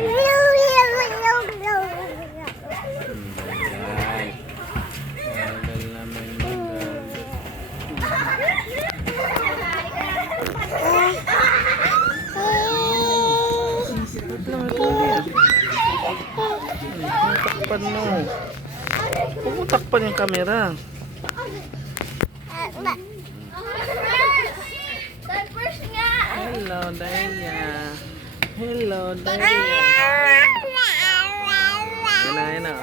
Bagal naman bagal. Wait lang, wait lang. Takpan mo. Huwag mo takpan yung camera. Hello, Daya. Hello, Daya. Yan na.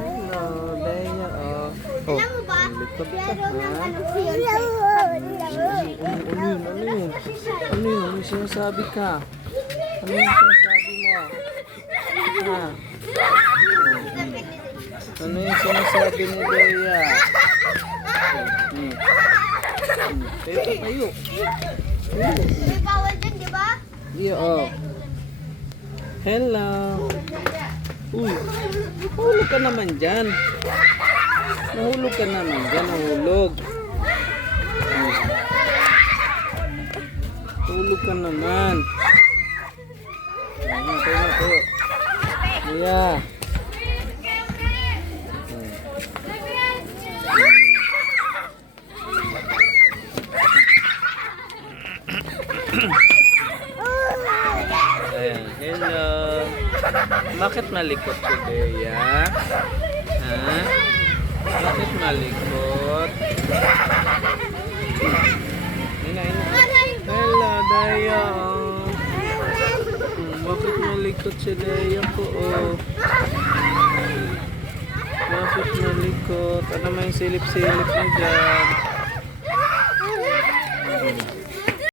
Hello, Daya. Oh, likod ka, ha? Ano yun? Ano yung sinasabi ka? Ano yung sinasabi mo? Ha? Ano yung sinasabi ni Daya? Tayo. Bawal dyan, di ba? Iyo, oh. Hello. Uy, nahulog ka naman dyan. Nahulog. Nahulog ka naman. Tayo. Yeah. Ayan, hello. Bakit malikot si Daya? Ha? Bakit malikot? Ina. Hello, Daya. Bakit malikot si Daya ko? Oh. Bakit malikot? Ano may silip-silip na dyan?